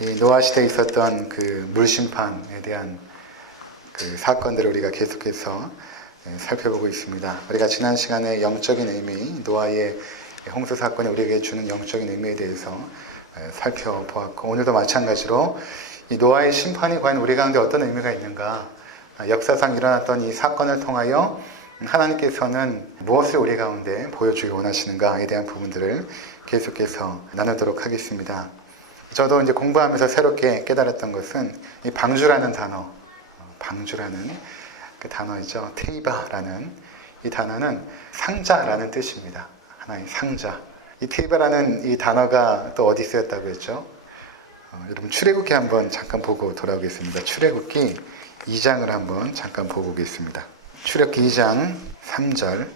이 노아 시대에 있었던 그 물심판에 대한 그 사건들을 우리가 계속해서 살펴보고 있습니다. 우리가 지난 시간에 영적인 의미, 노아의 홍수 사건이 우리에게 주는 영적인 의미에 대해서 살펴보았고, 오늘도 마찬가지로 이 노아의 심판이 과연 우리 가운데 어떤 의미가 있는가, 역사상 일어났던 이 사건을 통하여 하나님께서는 무엇을 우리 가운데 보여주기 원하시는가에 대한 부분들을 계속해서 나누도록 하겠습니다. 저도 이제 공부하면서 새롭게 깨달았던 것은 이 방주라는 단어, 방주라는 그 단어이죠. 테이바라는 이 단어는 상자라는 뜻입니다. 하나의 상자. 이 테이바라는 이 단어가 또 어디 쓰였다고 했죠? 여러분 출애굽기 한번 잠깐 보고 돌아오겠습니다. 출애굽기 2장을 한번 잠깐 보고 오겠습니다. 출애굽기 2장 3절.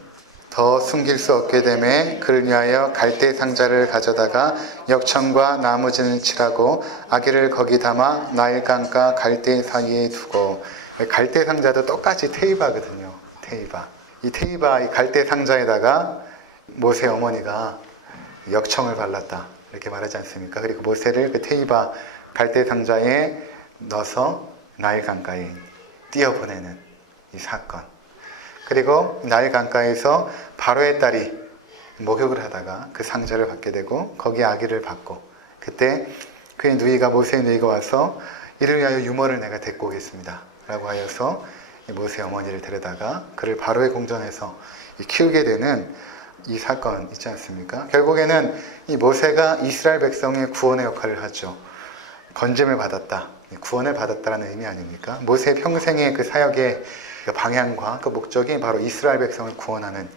더 숨길 수 없게 되매 그를 위하여 갈대 상자를 가져다가 역청과 나무진을 칠하고 아기를 거기 담아 나일 강가 갈대 사이에 두고. 갈대 상자도 똑같이 테이바거든요. 테이바. 이 테이바, 이 갈대 상자에다가 모세 어머니가 역청을 발랐다, 이렇게 말하지 않습니까? 그리고 모세를 그 테이바 갈대 상자에 넣어서 나일 강가에 띄어보내는 이 사건. 그리고 나일 강가에서 바로의 딸이 목욕을 하다가 그 상자를 받게 되고 거기에 아기를 받고, 그때 그의 누이가, 모세의 누이가 와서 이를 위하여 유모를 내가 데리고 오겠습니다 라고 하여서 모세 어머니를 데려다가 그를 바로의 궁전에서 키우게 되는 이 사건 있지 않습니까? 결국에는 이 모세가 이스라엘 백성의 구원의 역할을 하죠. 건짐을 받았다, 구원을 받았다라는 의미 아닙니까? 모세의 평생의 그 사역의 방향과 그 목적이 바로 이스라엘 백성을 구원하는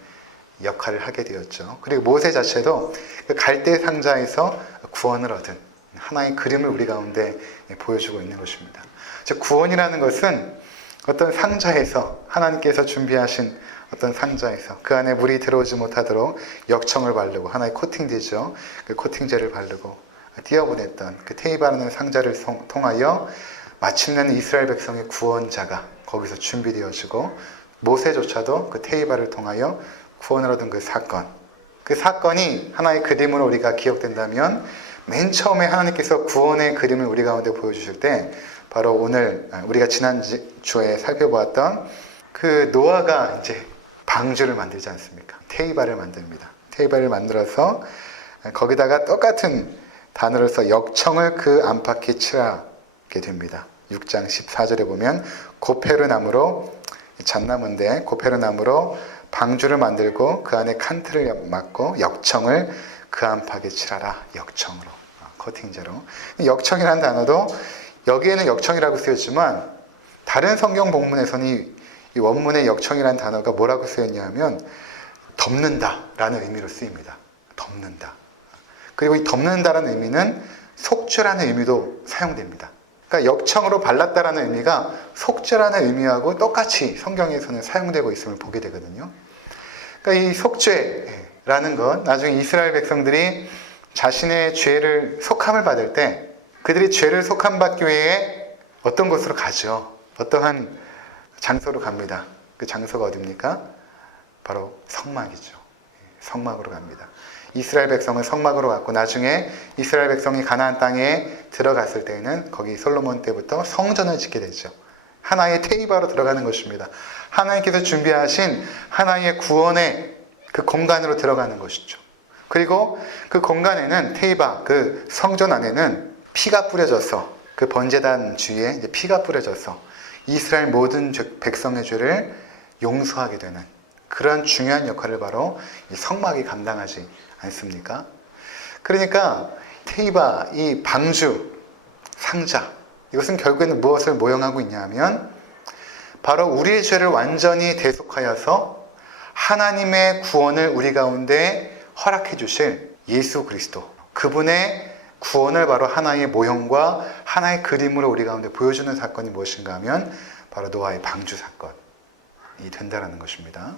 역할을 하게 되었죠. 그리고 모세 자체도 그 갈대 상자에서 구원을 얻은 하나의 그림을 우리 가운데 보여주고 있는 것입니다. 즉, 구원이라는 것은 어떤 상자에서, 하나님께서 준비하신 어떤 상자에서 그 안에 물이 들어오지 못하도록 역청을 바르고, 하나의 코팅제죠. 그 코팅제를 바르고 띄어보냈던 그 테이바라는 상자를 통하여 마침내는 이스라엘 백성의 구원자가 거기서 준비되어지고, 모세조차도 그 테이바를 통하여 구원을 얻은 그 사건, 그 사건이 하나의 그림으로 우리가 기억된다면, 맨 처음에 하나님께서 구원의 그림을 우리 가운데 보여주실 때 바로 오늘 우리가 지난주에 살펴보았던 그 노아가 이제 방주를 만들지 않습니까? 테이바를 만듭니다. 테이바를 만들어서 거기다가 똑같은 단어로서 역청을 그 안팎에 칠하게 됩니다. 6장 14절에 보면 고페르 나무로, 잣나무인데 고페르 나무로 방주를 만들고 그 안에 칸트를 막고 역청을 그 안팎에 칠하라. 역청으로, 커팅제로. 역청이라는 단어도 여기에는 역청이라고 쓰였지만 다른 성경 본문에서는 이 원문의 역청이라는 단어가 뭐라고 쓰였냐면 덮는다 라는 의미로 쓰입니다. 덮는다. 그리고 이 덮는다라는 의미는 속죄라는 의미도 사용됩니다. 그러니까 역청으로 발랐다라는 의미가 속죄라는 의미하고 똑같이 성경에서는 사용되고 있음을 보게 되거든요. 그러니까 이 속죄라는 것, 나중에 이스라엘 백성들이 자신의 죄를 속함을 받을 때 그들이 죄를 속함받기 위해 어떤 곳으로 가죠. 어떠한 장소로 갑니다. 그 장소가 어디입니까? 바로 성막이죠. 성막으로 갑니다. 이스라엘 백성은 성막으로 갔고, 나중에 이스라엘 백성이 가나안 땅에 들어갔을 때에는 거기 솔로몬 때부터 성전을 짓게 되죠. 하나의 테이바로 들어가는 것입니다. 하나님께서 준비하신 하나의 구원의 그 공간으로 들어가는 것이죠. 그리고 그 공간에는 테이바, 그 성전 안에는 피가 뿌려져서, 그 번제단 주위에 이제 피가 뿌려져서 이스라엘 모든 백성의 죄를 용서하게 되는 그런 중요한 역할을 바로 이 성막이 감당하지 않습니까? 그러니까 테이바, 이 방주, 상자, 이것은 결국에는 무엇을 모형하고 있냐면 바로 우리의 죄를 완전히 대속하여서 하나님의 구원을 우리 가운데 허락해 주실 예수 그리스도, 그분의 구원을 바로 하나의 모형과 하나의 그림으로 우리 가운데 보여주는 사건이 무엇인가 하면 바로 노아의 방주 사건이 된다는 것입니다.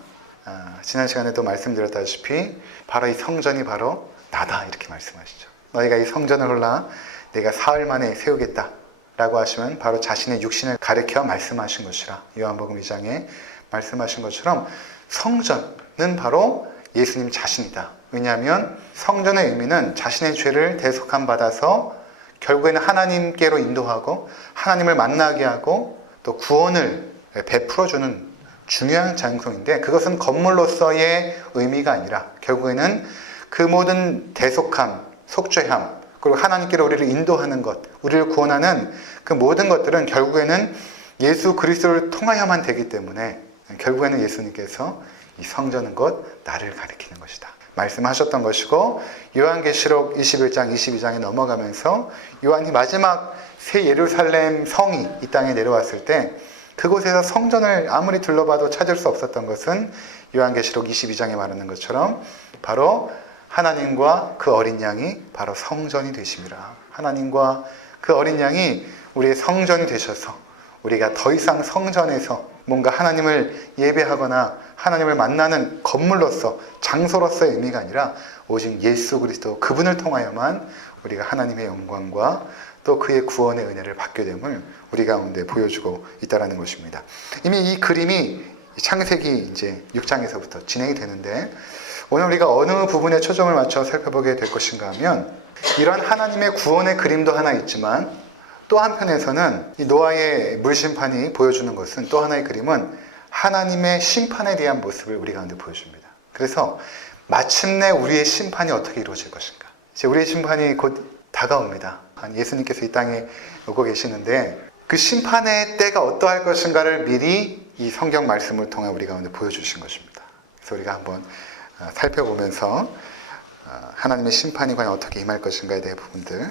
지난 시간에도 말씀드렸다시피 바로 이 성전이 바로 나다, 이렇게 말씀하시죠. 너희가 이 성전을 홀라 내가 사흘 만에 세우겠다 라고 하시면 바로 자신의 육신을 가리켜 말씀하신 것이라, 요한복음 2장에 말씀하신 것처럼 성전은 바로 예수님 자신이다. 왜냐하면 성전의 의미는 자신의 죄를 대속함 받아서 결국에는 하나님께로 인도하고 하나님을 만나게 하고 또 구원을 베풀어주는 중요한 장소인데, 그것은 건물로서의 의미가 아니라 결국에는 그 모든 대속함, 속죄함, 그리고 하나님께로 우리를 인도하는 것, 우리를 구원하는 그 모든 것들은 결국에는 예수 그리스도를 통하여만 되기 때문에, 결국에는 예수님께서 이 성전은 곧 나를 가리키는 것이다 말씀하셨던 것이고, 요한계시록 21장, 22장에 넘어가면서 요한이 마지막 새 예루살렘 성이 이 땅에 내려왔을 때 그곳에서 성전을 아무리 둘러봐도 찾을 수 없었던 것은 요한계시록 22장에 말하는 것처럼 바로 하나님과 그 어린 양이 바로 성전이 되심이라. 하나님과 그 어린 양이 우리의 성전이 되셔서 우리가 더 이상 성전에서 뭔가 하나님을 예배하거나 하나님을 만나는 건물로서, 장소로서의 의미가 아니라 오직 예수 그리스도 그분을 통하여만 우리가 하나님의 영광과 또 그의 구원의 은혜를 받게 됨을 우리 가운데 보여주고 있다는 것입니다. 이미 이 그림이 창세기 이제 6장에서부터 진행이 되는데, 오늘 우리가 어느 부분에 초점을 맞춰 살펴보게 될 것인가 하면, 이런 하나님의 구원의 그림도 하나 있지만 또 한편에서는 이 노아의 물심판이 보여주는 것은, 또 하나의 그림은 하나님의 심판에 대한 모습을 우리 가운데 보여줍니다. 그래서 마침내 우리의 심판이 어떻게 이루어질 것인가, 이제 우리의 심판이 곧 다가옵니다. 예수님께서 이 땅에 오고 계시는데 그 심판의 때가 어떠할 것인가를 미리 이 성경 말씀을 통해 우리 가운데 보여주신 것입니다. 그래서 우리가 한번 살펴보면서 하나님의 심판이 과연 어떻게 임할 것인가에 대한 부분들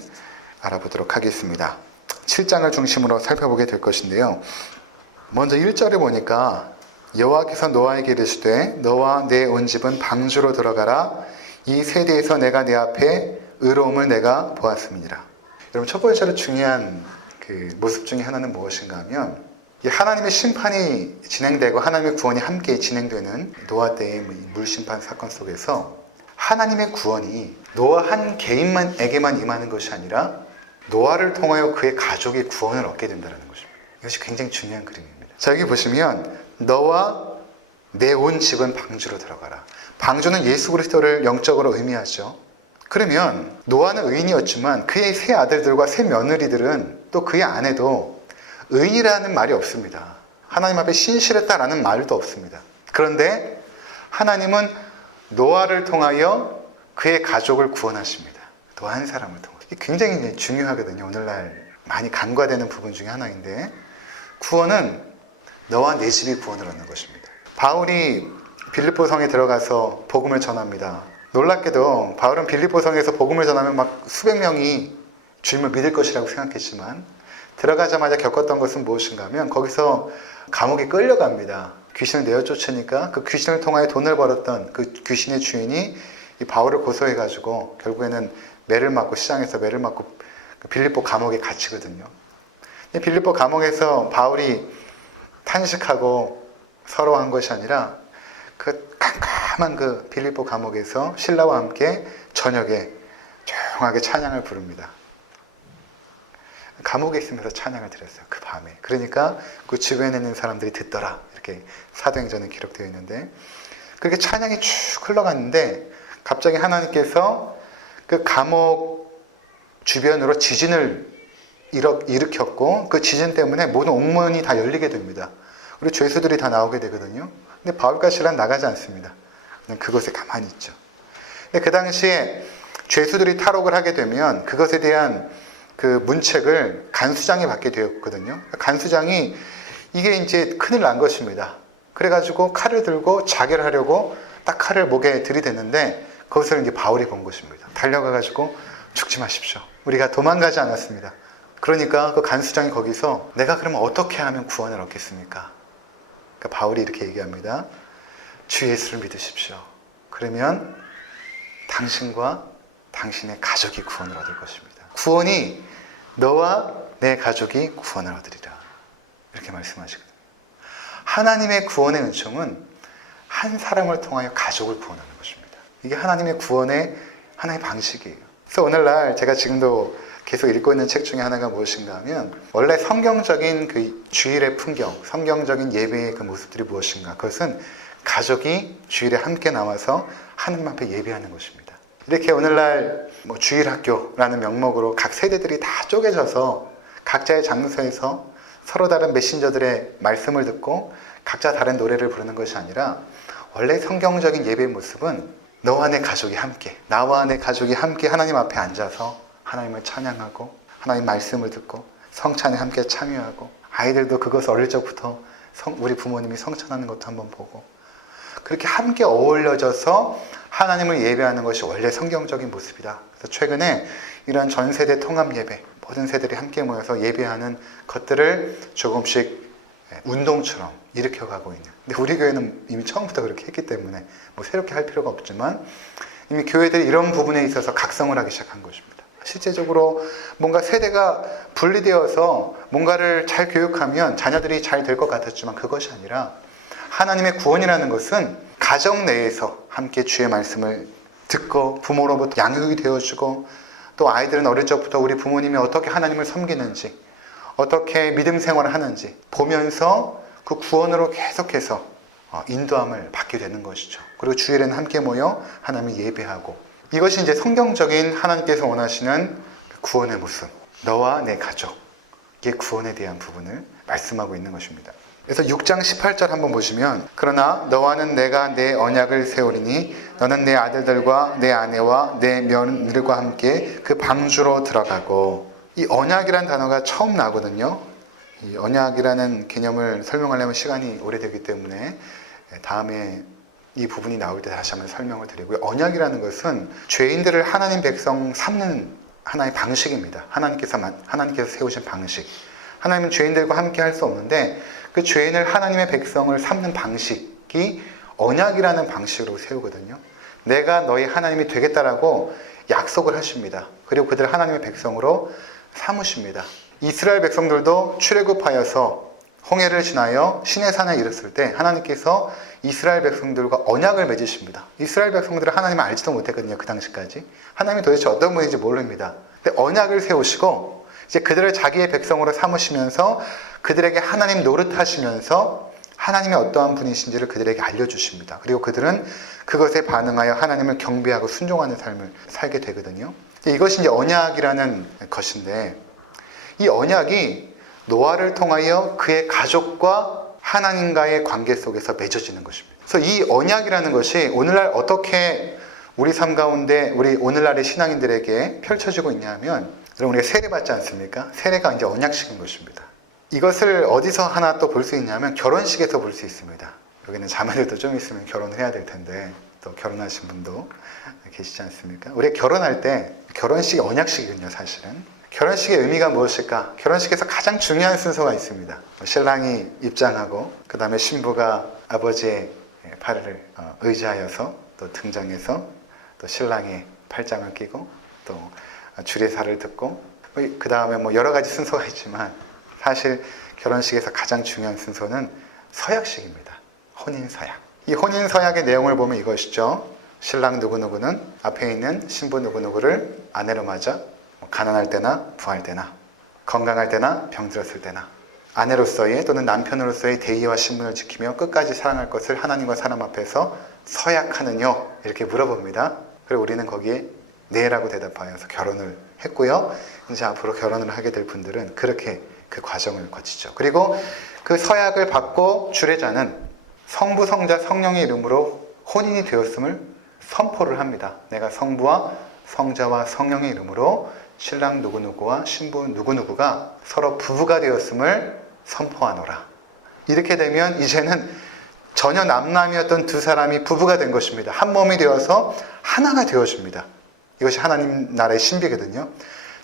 알아보도록 하겠습니다. 7장을 중심으로 살펴보게 될 것인데요. 먼저 1절에 보니까 여호와께서 노아에게 이르시되 너와 내 온 집은 방주로 들어가라. 이 세대에서 내가 내 앞에 의로움을 내가 보았음이니라. 여러분, 첫 번째로 중요한 그 모습 중에 하나는 무엇인가 하면, 이 하나님의 심판이 진행되고 하나님의 구원이 함께 진행되는 노아 때의 물심판 사건 속에서 하나님의 구원이 노아 한 개인에게만 임하는 것이 아니라 노아를 통하여 그의 가족이 구원을 얻게 된다는 것입니다. 이것이 굉장히 중요한 그림입니다. 자, 여기 보시면 너와 내 온 집은 방주로 들어가라. 방주는 예수 그리스도를 영적으로 의미하죠. 그러면 노아는 의인이었지만 그의 세 아들들과 세 며느리들은, 또 그의 아내도 의인이라는 말이 없습니다. 하나님 앞에 신실했다라는 말도 없습니다. 그런데 하나님은 노아를 통하여 그의 가족을 구원하십니다. 노아 한 사람을 통하여. 이게 굉장히 중요하거든요. 오늘날 많이 간과되는 부분 중에 하나인데, 구원은 너와 내 집이 구원을 얻는 것입니다. 바울이 빌립보 성에 들어가서 복음을 전합니다. 놀랍게도 바울은 빌립보 성에서 복음을 전하면 막 수백 명이 주님을 믿을 것이라고 생각했지만, 들어가자마자 겪었던 것은 무엇인가 하면 거기서 감옥에 끌려갑니다. 귀신을 내어 쫓으니까 그 귀신을 통하여 돈을 벌었던 그 귀신의 주인이 이 바울을 고소해가지고 결국에는 매를 맞고, 시장에서 매를 맞고 빌립보 감옥에 갇히거든요. 빌립보 감옥에서 바울이 탄식하고 서러워한 것이 아니라 그 캄캄한 그 빌립보 감옥에서 신라와 함께 저녁에 조용하게 찬양을 부릅니다. 감옥에 있으면서 찬양을 드렸어요. 그 밤에. 그러니까 그 주변에 있는 사람들이 듣더라. 이렇게 사도행전에 기록되어 있는데, 그렇게 찬양이 쭉 흘러갔는데 갑자기 하나님께서 그 감옥 주변으로 지진을 일으켰고, 그 지진 때문에 모든 옥문이 다 열리게 됩니다. 그리고 죄수들이 다 나오게 되거든요. 근데 바울과 실라는 나가지 않습니다. 그냥 그곳에 가만히 있죠. 근데 그 당시에 죄수들이 탈옥을 하게 되면 그것에 대한 그 문책을 간수장이 받게 되었거든요. 간수장이 이게 이제 큰일 난 것입니다. 그래가지고 칼을 들고 자결을 하려고 딱 칼을 목에 들이댔는데 그것을 이제 바울이 본 것입니다. 달려가가지고 죽지 마십시오. 우리가 도망가지 않았습니다. 그러니까 그 간수장이 거기서 내가 그러면 어떻게 하면 구원을 얻겠습니까? 그러니까 바울이 이렇게 얘기합니다. 주 예수를 믿으십시오. 그러면 당신과 당신의 가족이 구원을 얻을 것입니다. 구원이 너와 내 가족이 구원을 얻으리라. 이렇게 말씀하시거든요. 하나님의 구원의 은총은 한 사람을 통하여 가족을 구원하는 것입니다. 이게 하나님의 구원의 하나의 방식이에요. 그래서 오늘날 제가 지금도 계속 읽고 있는 책 중에 하나가 무엇인가 하면, 원래 성경적인 그 주일의 풍경, 성경적인 예배의 그 모습들이 무엇인가? 그것은 가족이 주일에 함께 나와서 하나님 앞에 예배하는 것입니다. 이렇게 오늘날 주일학교라는 명목으로 각 세대들이 다 쪼개져서 각자의 장소에서 서로 다른 메신저들의 말씀을 듣고 각자 다른 노래를 부르는 것이 아니라 원래 성경적인 예배의 모습은 너와 내 가족이 함께, 나와 내 가족이 함께 하나님 앞에 앉아서 하나님을 찬양하고 하나님 말씀을 듣고 성찬에 함께 참여하고 아이들도 그것을 어릴 적부터 우리 부모님이 성찬하는 것도 한번 보고 그렇게 함께 어울려져서 하나님을 예배하는 것이 원래 성경적인 모습이다. 그래서 최근에 이런 전 세대 통합 예배, 모든 세대들이 함께 모여서 예배하는 것들을 조금씩 운동처럼 일으켜가고 있는. 근데 우리 교회는 이미 처음부터 그렇게 했기 때문에 새롭게 할 필요가 없지만 이미 교회들이 이런 부분에 있어서 각성을 하기 시작한 것입니다. 실제적으로 뭔가 세대가 분리되어서 뭔가를 잘 교육하면 자녀들이 잘 될 것 같았지만 그것이 아니라 하나님의 구원이라는 것은 가정 내에서 함께 주의 말씀을 듣고 부모로부터 양육이 되어주고 또 아이들은 어릴 적부터 우리 부모님이 어떻게 하나님을 섬기는지 어떻게 믿음 생활을 하는지 보면서 그 구원으로 계속해서 인도함을 받게 되는 것이죠. 그리고 주일에는 함께 모여 하나님을 예배하고 이것이 이제 성경적인 하나님께서 원하시는 구원의 모습, 너와 내 가족의 구원에 대한 부분을 말씀하고 있는 것입니다. 그래서 6장 18절 한번 보시면 그러나 너와는 내가 내 언약을 세우리니 너는 내 아들들과 내 아내와 내 며느리과 함께 그 방주로 들어가고 이 언약이라는 단어가 처음 나거든요. 이 언약이라는 개념을 설명하려면 시간이 오래되기 때문에 다음에 이 부분이 나올 때 다시 한번 설명을 드리고요. 언약이라는 것은 죄인들을 하나님 백성 삼는 하나의 방식입니다. 하나님께서 세우신 방식. 하나님은 죄인들과 함께 할 수 없는데 그 죄인을 하나님의 백성을 삼는 방식이 언약이라는 방식으로 세우거든요. 내가 너희 하나님이 되겠다라고 약속을 하십니다. 그리고 그들을 하나님의 백성으로 삼으십니다. 이스라엘 백성들도 출애굽하여서 홍해를 지나여 시내산에 이르렀을 때 하나님께서 이스라엘 백성들과 언약을 맺으십니다. 이스라엘 백성들은 하나님을 알지도 못했거든요. 그 당시까지. 하나님이 도대체 어떤 분인지 모릅니다. 근데 언약을 세우시고 이제 그들을 자기의 백성으로 삼으시면서 그들에게 하나님 노릇하시면서 하나님의 어떠한 분이신지를 그들에게 알려주십니다. 그리고 그들은 그것에 반응하여 하나님을 경배하고 순종하는 삶을 살게 되거든요. 이것이 이제 언약이라는 것인데 이 언약이 노아를 통하여 그의 가족과 하나님과의 관계 속에서 맺어지는 것입니다. 그래서 이 언약이라는 것이 오늘날 어떻게 우리 삶 가운데 우리 오늘날의 신앙인들에게 펼쳐지고 있냐면 여러분 우리가 세례 받지 않습니까? 세례가 이제 언약식인 것입니다. 이것을 어디서 하나 또 볼 수 있냐면 결혼식에서 볼 수 있습니다. 여기는 자매들도 좀 있으면 결혼을 해야 될 텐데 또 결혼하신 분도 계시지 않습니까? 우리가 결혼할 때 결혼식이 언약식이거든요. 사실은 결혼식의 의미가 무엇일까? 결혼식에서 가장 중요한 순서가 있습니다. 신랑이 입장하고 그 다음에 신부가 아버지의 팔을 의지하여서 또 등장해서 또 신랑의 팔짱을 끼고 또 주례사를 듣고 그 다음에 여러 가지 순서가 있지만 사실 결혼식에서 가장 중요한 순서는 서약식입니다. 혼인서약. 이 혼인서약의 내용을 보면 이것이죠. 신랑 누구누구는 앞에 있는 신부 누구누구를 아내로 맞아 가난할 때나 부할 때나 건강할 때나 병들었을 때나 아내로서의 또는 남편으로서의 대의와 신분을 지키며 끝까지 사랑할 것을 하나님과 사람 앞에서 서약하느뇨 이렇게 물어봅니다. 그리고 우리는 거기에 네라고 대답하여서 결혼을 했고요. 이제 앞으로 결혼을 하게 될 분들은 그렇게 그 과정을 거치죠. 그리고 그 서약을 받고 주례자는 성부, 성자, 성령의 이름으로 혼인이 되었음을 선포를 합니다. 내가 성부와 성자와 성령의 이름으로 신랑 누구누구와 신부 누구누구가 서로 부부가 되었음을 선포하노라. 이렇게 되면 이제는 전혀 남남이었던 두 사람이 부부가 된 것입니다. 한 몸이 되어서 하나가 되어집니다. 이것이 하나님 나라의 신비거든요.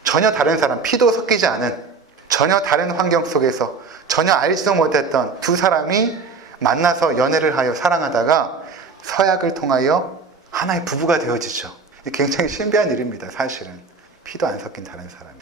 전혀 다른 사람, 피도 섞이지 않은 전혀 다른 환경 속에서 전혀 알지도 못했던 두 사람이 만나서 연애를 하여 사랑하다가 서약을 통하여 하나의 부부가 되어지죠. 굉장히 신비한 일입니다. 사실은 피도 안 섞인 다른 사람이.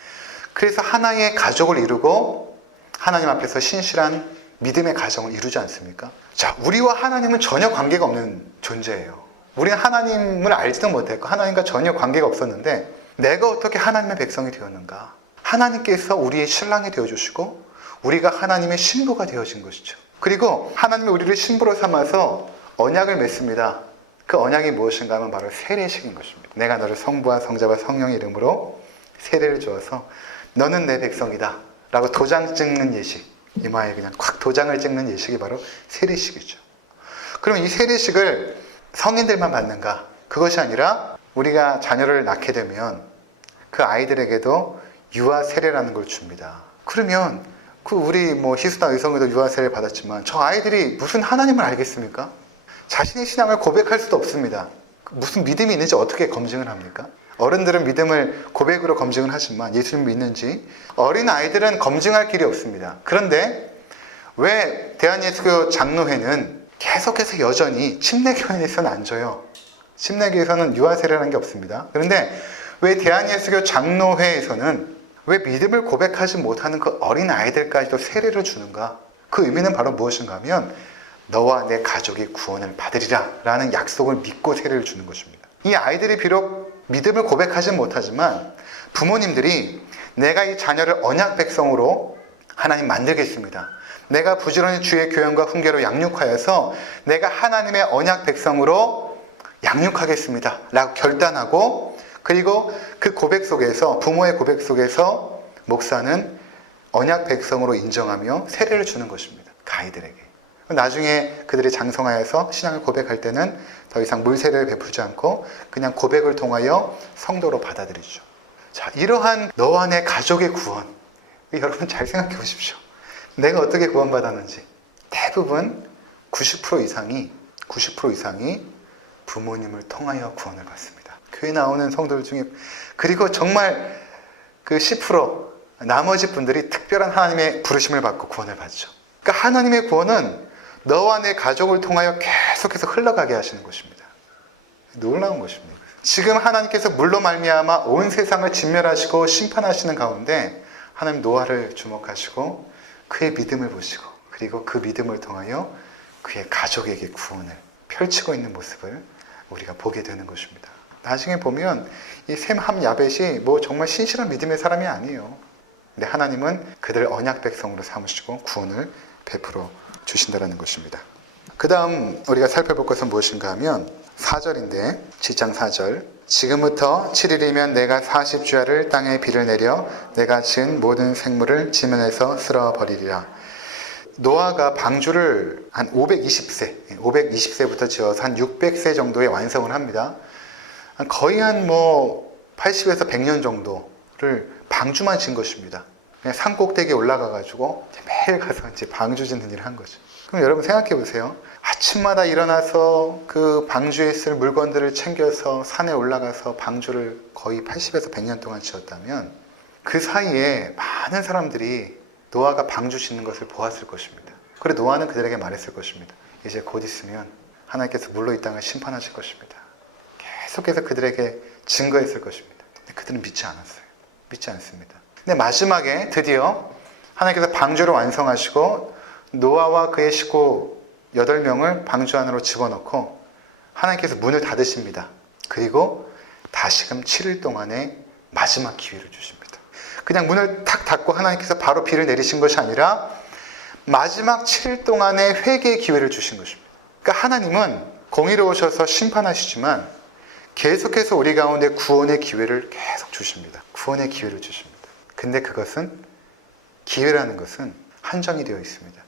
그래서 하나의 가족을 이루고 하나님 앞에서 신실한 믿음의 가정을 이루지 않습니까? 자, 우리와 하나님은 전혀 관계가 없는 존재예요. 우리는 하나님을 알지도 못했고 하나님과 전혀 관계가 없었는데 내가 어떻게 하나님의 백성이 되었는가? 하나님께서 우리의 신랑이 되어주시고 우리가 하나님의 신부가 되어진 것이죠. 그리고 하나님이 우리를 신부로 삼아서 언약을 맺습니다. 그 언약이 무엇인가 하면 바로 세례식인 것입니다. 내가 너를 성부와 성자와 성령의 이름으로 세례를 주어서 너는 내 백성이다 라고 도장 찍는 예식, 이마에 그냥 콱 도장을 찍는 예식이 바로 세례식이죠. 그럼 이 세례식을 성인들만 받는가? 그것이 아니라 우리가 자녀를 낳게 되면 그 아이들에게도 유아 세례라는 걸 줍니다. 그러면 우리 희수나 의성이도 유아 세례를 받았지만 저 아이들이 무슨 하나님을 알겠습니까? 자신의 신앙을 고백할 수도 없습니다. 무슨 믿음이 있는지 어떻게 검증을 합니까? 어른들은 믿음을 고백으로 검증을 하지만 예수님 믿는지 어린 아이들은 검증할 길이 없습니다. 그런데 왜 대한예수교 장로회는 계속해서 여전히 침례교회에서는 안 줘요? 침례교회에서는 유아 세례라는 게 없습니다. 그런데 왜 대한예수교 장로회에서는 왜 믿음을 고백하지 못하는 그 어린 아이들까지도 세례를 주는가? 그 의미는 바로 무엇인가 하면 너와 내 가족이 구원을 받으리라 라는 약속을 믿고 세례를 주는 것입니다. 이 아이들이 비록 믿음을 고백하지 못하지만 부모님들이 내가 이 자녀를 언약 백성으로 하나님 만들겠습니다. 내가 부지런히 주의 교양과 훈계로 양육하여서 내가 하나님의 언약 백성으로 양육하겠습니다 라고 결단하고, 그리고 그 고백 속에서, 부모의 고백 속에서 목사는 언약 백성으로 인정하며 세례를 주는 것입니다. 그 아이들에게. 나중에 그들이 장성하여서 신앙을 고백할 때는 더 이상 물세례를 베풀지 않고 그냥 고백을 통하여 성도로 받아들이죠. 자, 이러한 너와 내 가족의 구원, 여러분 잘 생각해 보십시오. 내가 어떻게 구원받았는지. 대부분 90% 이상이 부모님을 통하여 구원을 받습니다. 교회 나오는 성도들 중에, 그리고 정말 그 10%, 나머지 분들이 특별한 하나님의 부르심을 받고 구원을 받죠. 그러니까 하나님의 구원은 너와 내 가족을 통하여 계속해서 흘러가게 하시는 것입니다. 놀라운 것입니다. 지금 하나님께서 물로 말미암아 온 세상을 진멸하시고 심판하시는 가운데 하나님 노아를 주목하시고 그의 믿음을 보시고, 그리고 그 믿음을 통하여 그의 가족에게 구원을 펼치고 있는 모습을 우리가 보게 되는 것입니다. 나중에 보면 이 셈, 함, 야벳이 정말 신실한 믿음의 사람이 아니에요. 근데 하나님은 그들을 언약 백성으로 삼으시고 구원을 베풀어 주신다는 것입니다. 그 다음 우리가 살펴볼 것은 무엇인가 하면 4절인데 7장 4절, 지금부터 7일이면 내가 40주야를 땅에 비를 내려 내가 지은 모든 생물을 지면에서 쓸어버리리라. 노아가 방주를 한 520세부터 지어서 한 600세 정도에 완성을 합니다. 거의 한 80에서 100년 정도를 방주만 진 것입니다. 그냥 산 꼭대기에 올라가가지고 매일 가서 이제 방주 짓는 일을 한 거죠. 그럼 여러분 생각해 보세요. 아침마다 일어나서 그 방주에 있을 물건들을 챙겨서 산에 올라가서 방주를 거의 80에서 100년 동안 지었다면 그 사이에 많은 사람들이 노아가 방주 짓는 것을 보았을 것입니다. 그리고 노아는 그들에게 말했을 것입니다. 이제 곧 있으면 하나님께서 물로 이 땅을 심판하실 것입니다. 계속해서 그들에게 증거했을 것입니다. 근데 그들은 믿지 않았어요. 믿지 않습니다. 근데 마지막에 드디어 하나님께서 방주를 완성하시고 노아와 그의 식구 8명을 방주 안으로 집어넣고 하나님께서 문을 닫으십니다. 그리고 다시금 7일 동안의 마지막 기회를 주십니다. 그냥 문을 탁 닫고 하나님께서 바로 비를 내리신 것이 아니라 마지막 7일 동안의 회개의 기회를 주신 것입니다. 그러니까 하나님은 공의로우셔서 심판하시지만 계속해서 우리 가운데 구원의 기회를 계속 주십니다. 구원의 기회를 주십니다. 근데 그것은, 기회라는 것은 한정이 되어 있습니다.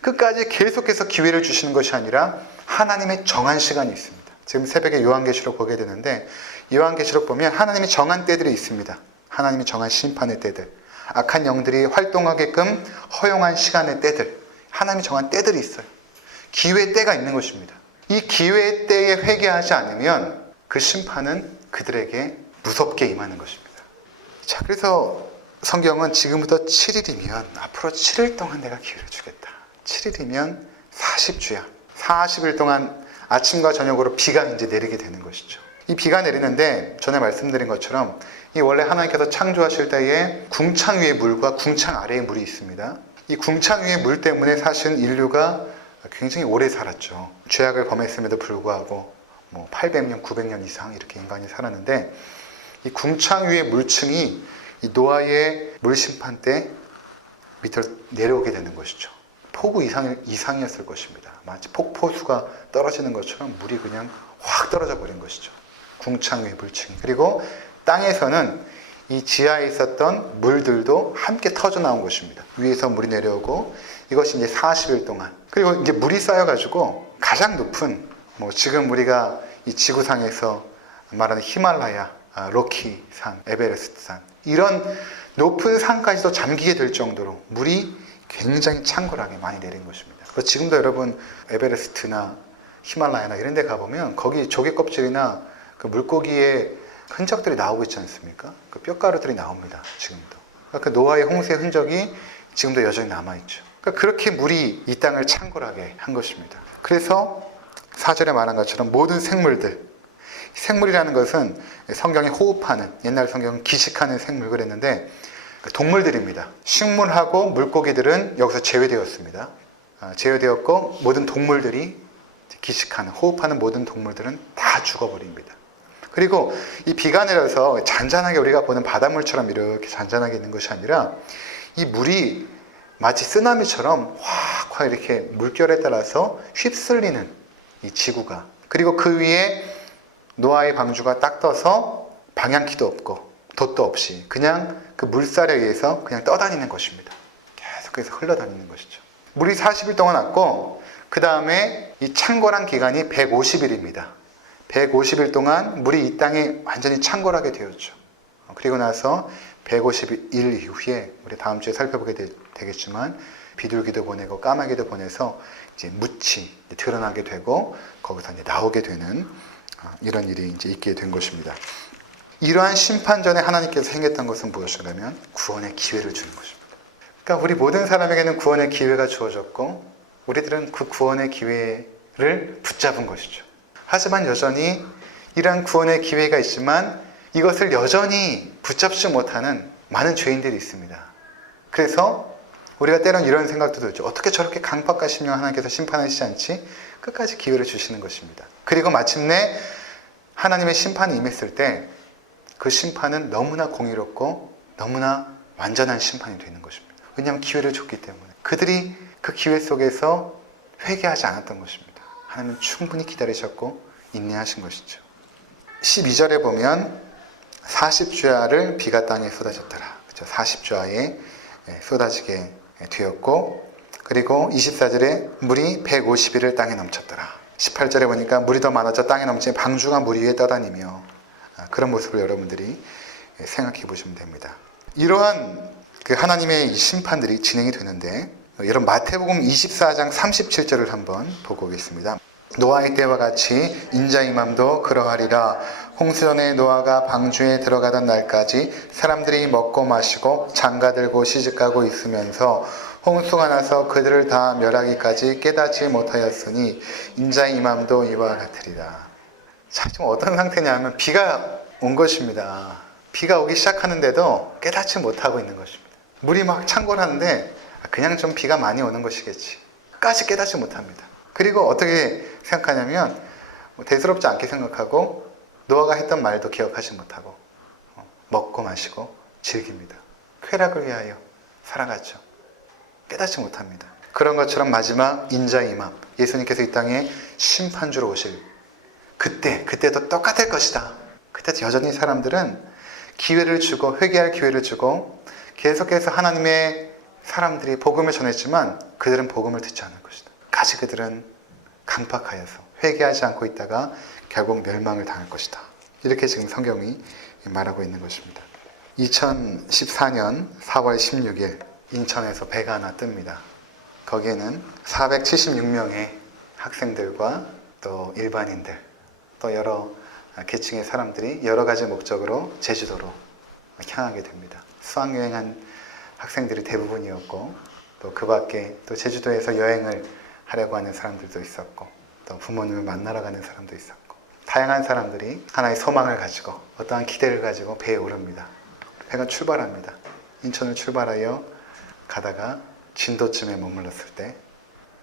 끝까지 계속해서 기회를 주시는 것이 아니라 하나님의 정한 시간이 있습니다. 지금 새벽에 요한계시록 보게 되는데 요한계시록 보면 하나님이 정한 때들이 있습니다. 하나님이 정한 심판의 때들, 악한 영들이 활동하게끔 허용한 시간의 때들, 하나님이 정한 때들이 있어요. 기회의 때가 있는 것입니다. 이 기회의 때에 회개하지 않으면 그 심판은 그들에게 무섭게 임하는 것입니다. 자, 그래서 성경은 지금부터 7일이면 앞으로 7일 동안 내가 기회를 주겠다. 7일이면 40주야. 40일 동안 아침과 저녁으로 비가 이제 내리게 되는 것이죠. 이 비가 내리는데 전에 말씀드린 것처럼 이 원래 하나님께서 창조하실 때에 궁창 위의 물과 궁창 아래의 물이 있습니다. 이 궁창 위의 물 때문에 사실은 인류가 굉장히 오래 살았죠. 죄악을 범했음에도 불구하고 800년, 900년 이상 이렇게 인간이 살았는데 이 궁창 위의 물층이 이 노아의 물심판 때 밑으로 내려오게 되는 것이죠. 폭우 이상이었을 것입니다. 마치 폭포수가 떨어지는 것처럼 물이 그냥 확 떨어져 버린 것이죠. 궁창 위에 물층이. 그리고 땅에서는 이 지하에 있었던 물들도 함께 터져 나온 것입니다. 위에서 물이 내려오고 이것이 이제 40일 동안. 그리고 이제 물이 쌓여가지고 가장 높은 지금 우리가 이 지구상에서 말하는 히말라야, 로키 산, 에베레스트 산 이런 높은 산까지도 잠기게 될 정도로 물이 굉장히 창궐하게 많이 내린 것입니다. 지금도 여러분 에베레스트나 히말라야나 이런 데 가보면 거기 조개 껍질이나 그 물고기의 흔적들이 나오고 있지 않습니까? 그 뼈가루들이 나옵니다. 지금도. 그 노아의 홍수의 흔적이 지금도 여전히 남아있죠. 그렇게 물이 이 땅을 창궐하게 한 것입니다. 그래서 4절에 말한 것처럼 모든 생물들, 생물이라는 것은 성경에 호흡하는, 옛날 성경은 기식하는 생물 그랬는데 동물들입니다. 식물하고 물고기들은 여기서 제외되었습니다. 제외되었고 모든 동물들이 기식하는, 호흡하는 모든 동물들은 다 죽어버립니다. 그리고 이 비가 내려서 잔잔하게 우리가 보는 바닷물처럼 이렇게 잔잔하게 있는 것이 아니라 이 물이 마치 쓰나미처럼 확 이렇게 물결에 따라서 휩쓸리는 이 지구가, 그리고 그 위에 노아의 방주가 딱 떠서 방향키도 없고 돛도 없이 그냥 그 물살에 의해서 그냥 떠다니는 것입니다. 계속해서 흘러다니는 것이죠. 물이 40일 동안 왔고 그 다음에 이 창궐한 기간이 150일입니다. 150일 동안 물이 이 땅에 완전히 창궐하게 되었죠. 그리고 나서 150일 이후에 우리 다음 주에 살펴보게 되겠지만 비둘기도 보내고 까마귀도 보내서 이제 묻이 드러나게 되고 거기서 이제 나오게 되는 이런 일이 이제 있게 된 것입니다. 이러한 심판 전에 하나님께서 행했던 것은 무엇이냐면 구원의 기회를 주는 것입니다. 그러니까 우리 모든 사람에게는 구원의 기회가 주어졌고 우리들은 그 구원의 기회를 붙잡은 것이죠. 하지만 여전히 이러한 구원의 기회가 있지만 이것을 여전히 붙잡지 못하는 많은 죄인들이 있습니다. 그래서 우리가 때론 이런 생각도 들죠. 어떻게 저렇게 강박과 심령 하나님께서 심판하시지 않지? 끝까지 기회를 주시는 것입니다. 그리고 마침내 하나님의 심판이 임했을 때 그 심판은 너무나 공의롭고 너무나 완전한 심판이 되는 것입니다. 왜냐하면 기회를 줬기 때문에. 그들이 그 기회 속에서 회개하지 않았던 것입니다. 하나님은 충분히 기다리셨고 인내하신 것이죠. 12절에 보면 40주야를 비가 땅에 쏟아졌더라. 그렇죠? 40주야에 쏟아지게 되었고, 그리고 24절에 물이 150일을 땅에 넘쳤더라. 18절에 보니까 물이 더 많아져 땅에 넘치니 방주가 물 위에 떠다니며, 그런 모습을 여러분들이 생각해 보시면 됩니다. 이러한 그 하나님의 심판들이 진행이 되는데, 여러분 마태복음 24장 37절을 한번 보고 오겠습니다. 노아의 때와 같이 인자의 맘도 그러하리라. 홍수전에 노아가 방주에 들어가던 날까지 사람들이 먹고 마시고 장가들고 시집가고 있으면서 홍수가 나서 그들을 다 멸하기까지 깨닫지 못하였으니 인자의 맘도 이와 같으리라. 자, 지금 어떤 상태냐면 비가 온 것입니다. 비가 오기 시작하는데도 깨닫지 못하고 있는 것입니다. 물이 막 창궐하는데 그냥 좀 비가 많이 오는 것이겠지. 끝까지 깨닫지 못합니다. 그리고 어떻게 생각하냐면 대수롭지 않게 생각하고 노아가 했던 말도 기억하지 못하고 먹고 마시고 즐깁니다. 쾌락을 위하여 살아갔죠. 깨닫지 못합니다. 그런 것처럼 마지막 인자의 임함, 예수님께서 이 땅에 심판주로 오실 그때도 똑같을 것이다. 그때도 여전히 사람들은 기회를 주고 회개할 기회를 주고 계속해서 하나님의 사람들이 복음을 전했지만 그들은 복음을 듣지 않을 것이다. 까지 그들은 강박하여서 회개하지 않고 있다가 결국 멸망을 당할 것이다. 이렇게 지금 성경이 말하고 있는 것입니다. 2014년 4월 16일 인천에서 배가 하나 뜹니다. 거기에는 476명의 학생들과 또 일반인들 또 여러 계층의 사람들이 여러 가지 목적으로 제주도로 향하게 됩니다. 수학여행한 학생들이 대부분이었고 또 그 밖에 또 제주도에서 여행을 하려고 하는 사람들도 있었고 또 부모님을 만나러 가는 사람도 있었고 다양한 사람들이 하나의 소망을 가지고 어떠한 기대를 가지고 배에 오릅니다. 배가 출발합니다. 인천을 출발하여 가다가 진도쯤에 머물렀을 때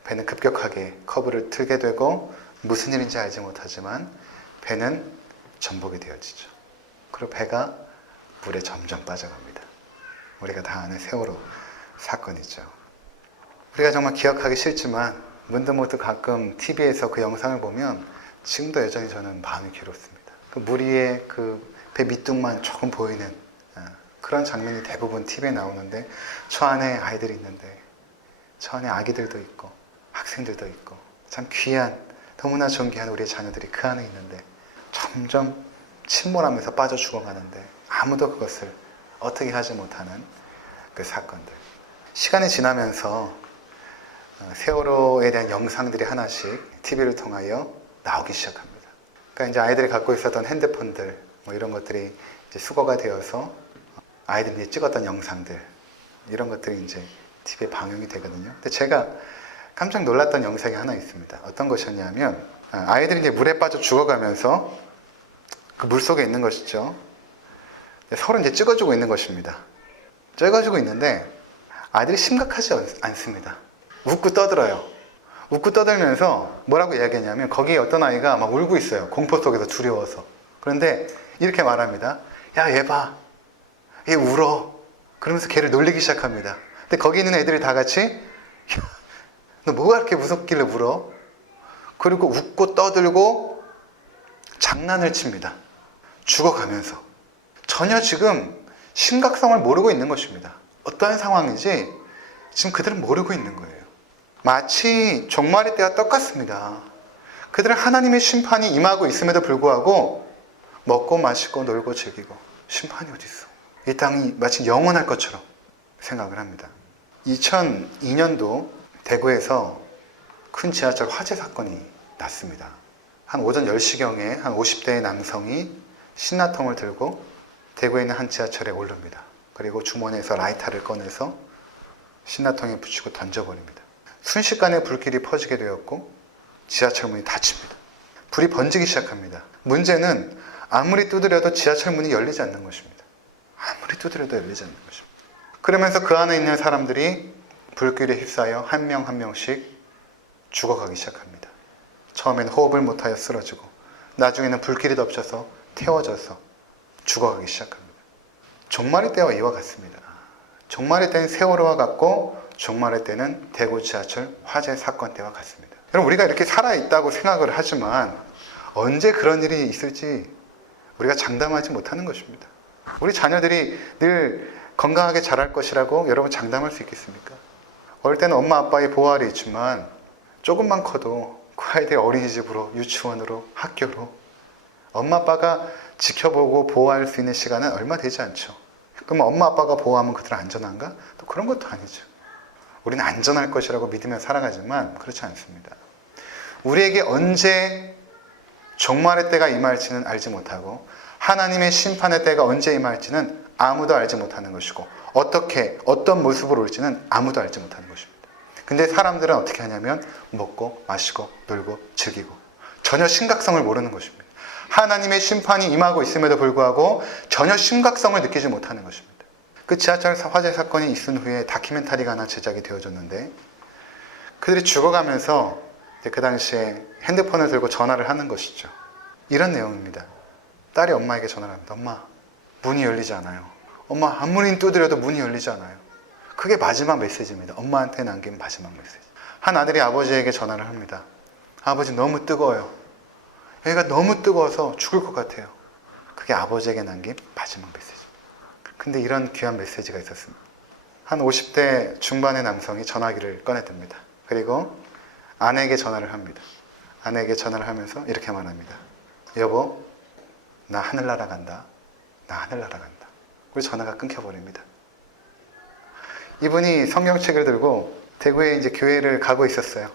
배는 급격하게 커브를 틀게 되고 무슨 일인지 알지 못하지만 배는 전복이 되어지죠. 그리고 배가 물에 점점 빠져갑니다. 우리가 다 아는 세월호 사건이죠. 우리가 정말 기억하기 싫지만 문득문득 가끔 TV에서 그 영상을 보면 지금도 여전히 저는 마음이 괴롭습니다. 그 무리의 그 배 밑둥만 조금 보이는 그런 장면이 대부분 TV에 나오는데 저 안에 아이들이 있는데 저 안에 아기들도 있고 학생들도 있고 참 귀한 너무나 존귀한 우리의 자녀들이 그 안에 있는데 점점 침몰하면서 빠져 죽어가는데 아무도 그것을 어떻게 하지 못하는 그 사건들. 시간이 지나면서 세월호에 대한 영상들이 하나씩 TV를 통하여 나오기 시작합니다. 그러니까 이제 아이들이 갖고 있었던 핸드폰들 뭐 이런 것들이 이제 수거가 되어서 아이들이 찍었던 영상들 이런 것들이 이제 TV에 방영이 되거든요. 근데 제가 깜짝 놀랐던 영상이 하나 있습니다. 어떤 것이었냐면 아이들이 이제 물에 빠져 죽어가면서 그 물속에 있는 것이죠. 서로 이제 찍어주고 있는 것입니다. 찍어주고 있는데 아이들이 심각하지 않습니다. 웃고 떠들어요. 웃고 떠들면서 뭐라고 이야기했냐면 거기에 어떤 아이가 막 울고 있어요. 공포 속에서 두려워서. 그런데 이렇게 말합니다. 야, 얘 봐. 얘 울어. 그러면서 걔를 놀리기 시작합니다. 근데 거기 있는 애들이 다 같이 너 뭐가 그렇게 무섭길래 울어? 그리고 웃고 떠들고 장난을 칩니다. 죽어가면서. 전혀 지금 심각성을 모르고 있는 것입니다. 어떠한 상황인지 지금 그들은 모르고 있는 거예요. 마치 종말의 때와 똑같습니다. 그들은 하나님의 심판이 임하고 있음에도 불구하고 먹고 마시고 놀고 즐기고 심판이 어디 있어? 이 땅이 마치 영원할 것처럼 생각을 합니다. 2002년도 대구에서 큰 지하철 화재 사건이 났습니다. 한 오전 10시경에 한 50대의 남성이 신나통을 들고 대구에 있는 한 지하철에 오릅니다. 그리고 주머니에서 라이터를 꺼내서 신나통에 붙이고 던져버립니다. 순식간에 불길이 퍼지게 되었고 지하철 문이 닫힙니다. 불이 번지기 시작합니다. 문제는 아무리 두드려도 지하철 문이 열리지 않는 것입니다. 아무리 두드려도 열리지 않는 것입니다. 그러면서 그 안에 있는 사람들이 불길에 휩싸여 한 명 한 명씩 죽어가기 시작합니다. 처음에는 호흡을 못하여 쓰러지고 나중에는 불길이 덮쳐서 태워져서 죽어가기 시작합니다. 종말의 때와 이와 같습니다. 종말의 때는 세월호와 같고 종말의 때는 대구 지하철 화재 사건 때와 같습니다. 여러분, 우리가 이렇게 살아있다고 생각을 하지만 언제 그런 일이 있을지 우리가 장담하지 못하는 것입니다. 우리 자녀들이 늘 건강하게 자랄 것이라고 여러분 장담할 수 있겠습니까? 어릴 때는 엄마 아빠의 보호 아래 있지만 조금만 커도 그 아이들이 어린이집으로 유치원으로 학교로 엄마 아빠가 지켜보고 보호할 수 있는 시간은 얼마 되지 않죠. 그럼 엄마 아빠가 보호하면 그들은 안전한가? 또 그런 것도 아니죠. 우리는 안전할 것이라고 믿으며 살아가지만 그렇지 않습니다. 우리에게 언제 종말의 때가 임할지는 알지 못하고 하나님의 심판의 때가 언제 임할지는 아무도 알지 못하는 것이고 어떻게 어떤 모습으로 올지는 아무도 알지 못하는 것입니다. 근데 사람들은 어떻게 하냐면 먹고 마시고 놀고 즐기고 전혀 심각성을 모르는 것입니다. 하나님의 심판이 임하고 있음에도 불구하고 전혀 심각성을 느끼지 못하는 것입니다. 그 지하철 화재 사건이 있은 후에 다큐멘터리가 하나 제작이 되어졌는데 그들이 죽어가면서 그 당시에 핸드폰을 들고 전화를 하는 것이죠. 이런 내용입니다. 딸이 엄마에게 전화를 합니다. 엄마, 문이 열리지 않아요. 엄마, 아무리 두드려도 문이 열리지 않아요. 그게 마지막 메시지입니다. 엄마한테 남긴 마지막 메시지. 한 아들이 아버지에게 전화를 합니다. 아버지, 너무 뜨거워요. 여기가 너무 뜨거워서 죽을 것 같아요. 그게 아버지에게 남긴 마지막 메시지. 근데 이런 귀한 메시지가 있었습니다. 한 50대 중반의 남성이 전화기를 꺼내듭니다. 그리고 아내에게 전화를 합니다. 아내에게 전화를 하면서 이렇게 말합니다. 여보, 나 하늘나라 간다. 나 하늘나라 간다. 그리고 전화가 끊겨버립니다. 이분이 성경책을 들고 대구에 이제 교회를 가고 있었어요.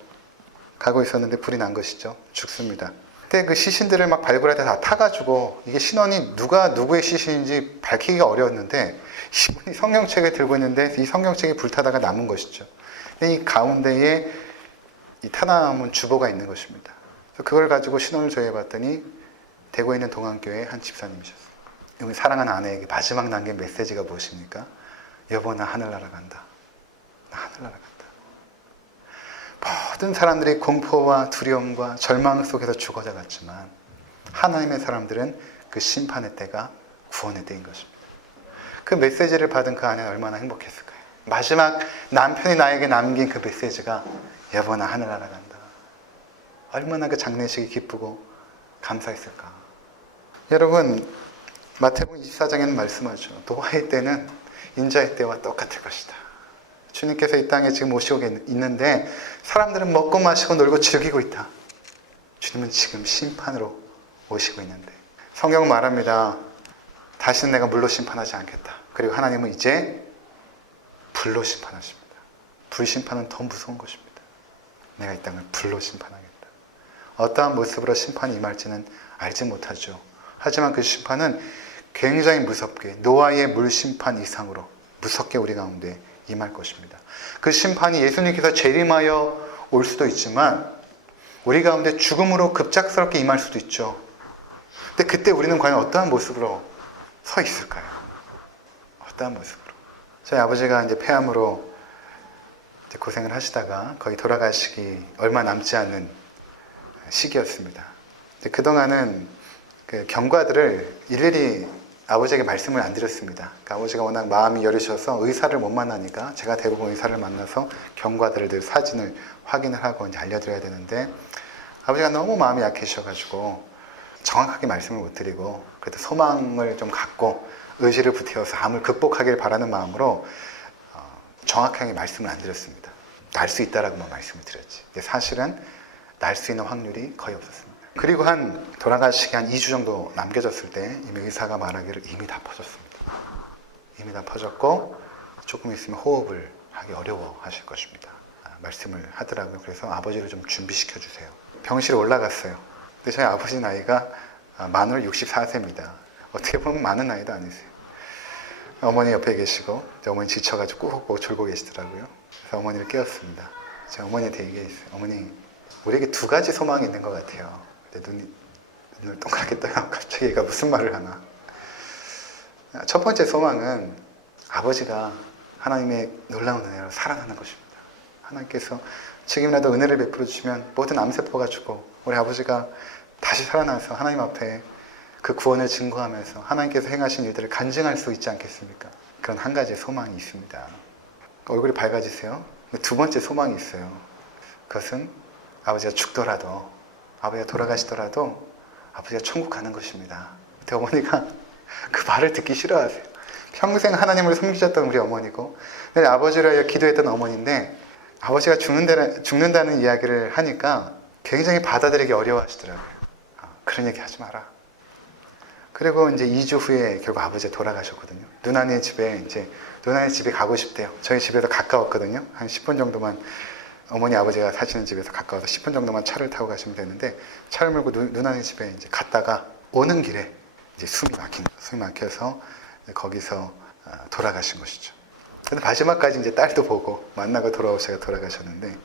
가고 있었는데 불이 난 것이죠. 죽습니다. 그때 그 시신들을 막 발굴할 때 다 타가지고 이게 신원이 누가 누구의 시신인지 밝히기가 어려웠는데 이분이 성경책을 들고 있는데 이 성경책이 불타다가 남은 것이죠. 근데 이 가운데에 이 타남은 주보가 있는 것입니다. 그래서 그걸 가지고 신원을 조회해봤더니 대구에 있는 동안교회 한 집사님이셨어요. 이분이 사랑하는 아내에게 마지막 남긴 메시지가 무엇입니까? 여보, 나 하늘나라 간다. 나 하늘나라 간다. 모든 사람들이 공포와 두려움과 절망 속에서 죽어져갔지만 하나님의 사람들은 그 심판의 때가 구원의 때인 것입니다. 그 메시지를 받은 그 아내는 얼마나 행복했을까요? 마지막 남편이 나에게 남긴 그 메시지가 여보, 나 하늘나라 간다. 얼마나 그 장례식이 기쁘고 감사했을까? 여러분, 마태복음 24장에는 말씀하죠. 노아의 때는 인자의 때와 똑같을 것이다. 주님께서 이 땅에 지금 오시고 있는데 사람들은 먹고 마시고 놀고 즐기고 있다. 주님은 지금 심판으로 오시고 있는데, 성경은 말합니다. 다시는 내가 물로 심판하지 않겠다. 그리고 하나님은 이제 불로 심판하십니다. 불심판은 더 무서운 것입니다. 내가 이 땅을 불로 심판하겠다. 어떠한 모습으로 심판이 임할지는 알지 못하죠. 하지만 그 심판은 굉장히 무섭게, 노아의 물심판 이상으로 무섭게 우리 가운데 임할 것입니다. 그 심판이 예수님께서 재림하여 올 수도 있지만 우리 가운데 죽음으로 급작스럽게 임할 수도 있죠. 근데 그때 우리는 과연 어떠한 모습으로 서 있을까요? 어떠한 모습으로? 저희 아버지가 이제 폐암으로 이제 고생을 하시다가 거의 돌아가시기 얼마 남지 않은 시기였습니다. 그동안은 그 경과들을 일일이 아버지에게 말씀을 안 드렸습니다. 그러니까 아버지가 워낙 마음이 여리셔서 의사를 못 만나니까 제가 대부분 의사를 만나서 경과들을 늘 사진을 확인을 하고 이제 알려드려야 되는데, 아버지가 너무 마음이 약해지셔가지고 정확하게 말씀을 못 드리고, 그래도 소망을 좀 갖고 의지를 붙여서 암을 극복하길 바라는 마음으로 정확하게 말씀을 안 드렸습니다. 날 수 있다라고만 말씀을 드렸지. 근데 사실은 날 수 있는 확률이 거의 없었습니다. 그리고 돌아가시기 한 2주 정도 남겨졌을 때 이미 의사가 말하기를 이미 다 퍼졌습니다. 이미 다 퍼졌고 조금 있으면 호흡을 하기 어려워 하실 것입니다. 말씀을 하더라고요. 그래서 아버지를 좀 준비시켜 주세요. 병실에 올라갔어요. 근데 저희 아버지 나이가 만으로 64세입니다. 어떻게 보면 많은 나이도 아니세요. 어머니 옆에 계시고 어머니 지쳐가지고 꾹꾹 졸고 계시더라고요. 그래서 어머니를 깨웠습니다. 제가 어머니한테 얘기했어요. 어머니, 우리에게 두 가지 소망이 있는 것 같아요. 근데 눈을 동그랗게 떠요. 갑자기 얘가 무슨 말을 하나. 첫 번째 소망은 아버지가 하나님의 놀라운 은혜로 살아나는 것입니다. 하나님께서 지금이라도 은혜를 베풀어 주시면 모든 암세포가 죽고 우리 아버지가 다시 살아나서 하나님 앞에 그 구원을 증거하면서 하나님께서 행하신 일들을 간증할 수 있지 않겠습니까? 그런 한 가지 소망이 있습니다. 얼굴이 밝아지세요. 두 번째 소망이 있어요. 그것은 아버지가 죽더라도, 아버지가 돌아가시더라도 아버지가 천국 가는 것입니다. 그때 어머니가 그 말을 듣기 싫어하세요. 평생 하나님을 섬기셨던 우리 어머니고 늘 아버지를 위해 기도했던 어머니인데, 아버지가 죽는다는 이야기를 하니까 굉장히 받아들이기 어려워하시더라고요. 그런 얘기 하지 마라. 그리고 이제 2주 후에 결국 아버지가 돌아가셨거든요. 누나네 집에 가고 싶대요. 저희 집에서 가까웠거든요. 한 10분 정도만, 어머니 아버지가 사시는 집에서 가까워서 10분 정도만 차를 타고 가시면 되는데, 차를 몰고 누나네 집에 이제 갔다가 오는 길에 이제 숨이 막혀서 거기서 돌아가신 것이죠. 근데 마지막까지 이제 딸도 보고 만나고 돌아오셔서 돌아가셨는데,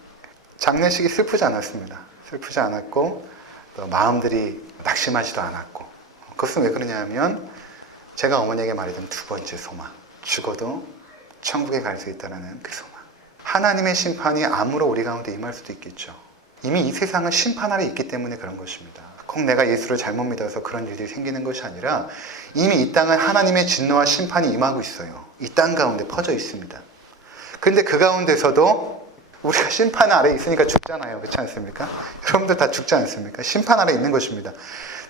장례식이 슬프지 않았습니다. 슬프지 않았고 또 마음들이 낙심하지도 않았고, 그것은 왜 그러냐 하면 제가 어머니에게 말했던 두 번째 소망, 죽어도 천국에 갈 수 있다는 그 소망. 하나님의 심판이 암으로 우리 가운데 임할 수도 있겠죠. 이미 이 세상은 심판 아래 있기 때문에 그런 것입니다. 꼭 내가 예수를 잘못 믿어서 그런 일들이 생기는 것이 아니라 이미 이 땅은 하나님의 진노와 심판이 임하고 있어요. 이 땅 가운데 퍼져 있습니다. 그런데 그 가운데서도 우리가 심판 아래 있으니까 죽잖아요. 그렇지 않습니까? 여러분들 다 죽지 않습니까? 심판 아래 있는 것입니다.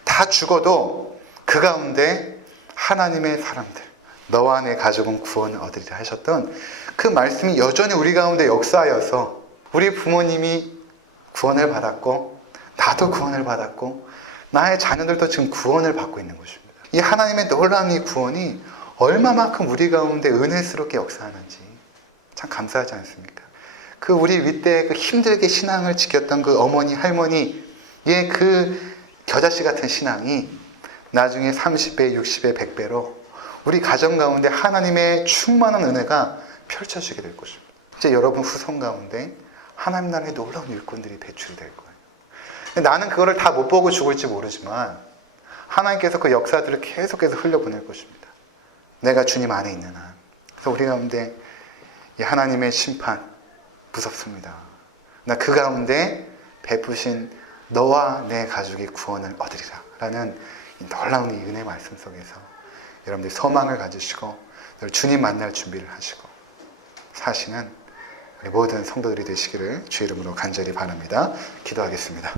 다 죽어도 그 가운데 하나님의 사람들, 너와 내 가족은 구원을 얻으리라 하셨던 그 말씀이 여전히 우리 가운데 역사하여서 우리 부모님이 구원을 받았고 나도 구원을 받았고 나의 자녀들도 지금 구원을 받고 있는 것입니다. 이 하나님의 놀라운 이 구원이 얼마만큼 우리 가운데 은혜스럽게 역사하는지 참 감사하지 않습니까? 그 우리 윗대에 그 힘들게 신앙을 지켰던 그 어머니, 할머니의 그 겨자씨 같은 신앙이 나중에 30배, 60배, 100배로 우리 가정 가운데 하나님의 충만한 은혜가 펼쳐지게 될 것입니다. 이제 여러분 후손 가운데 하나님 나라의 놀라운 일꾼들이 배출이 될 거예요. 나는 그거를 다 못 보고 죽을지 모르지만 하나님께서 그 역사들을 계속해서 흘려보낼 것입니다. 내가 주님 안에 있는 한. 그래서 우리 가운데 이 하나님의 심판 무섭습니다. 나 그 가운데 베푸신 너와 내 가족이 구원을 얻으리라 라는 이 놀라운 이 은혜 말씀 속에서 여러분들이 소망을 가지시고 늘 주님 만날 준비를 하시고 사시는 우리 모든 성도들이 되시기를 주 이름으로 간절히 바랍니다. 기도하겠습니다.